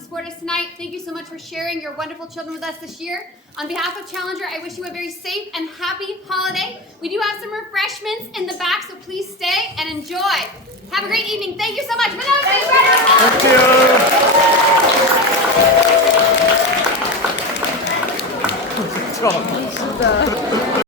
to support us tonight. Thank you so much for sharing your wonderful children with us this year. On behalf of Challenger, I wish you a very safe and happy holiday. We do have some refreshments in the back, so please stay and enjoy. Have a great evening. Thank you so much. Thank you.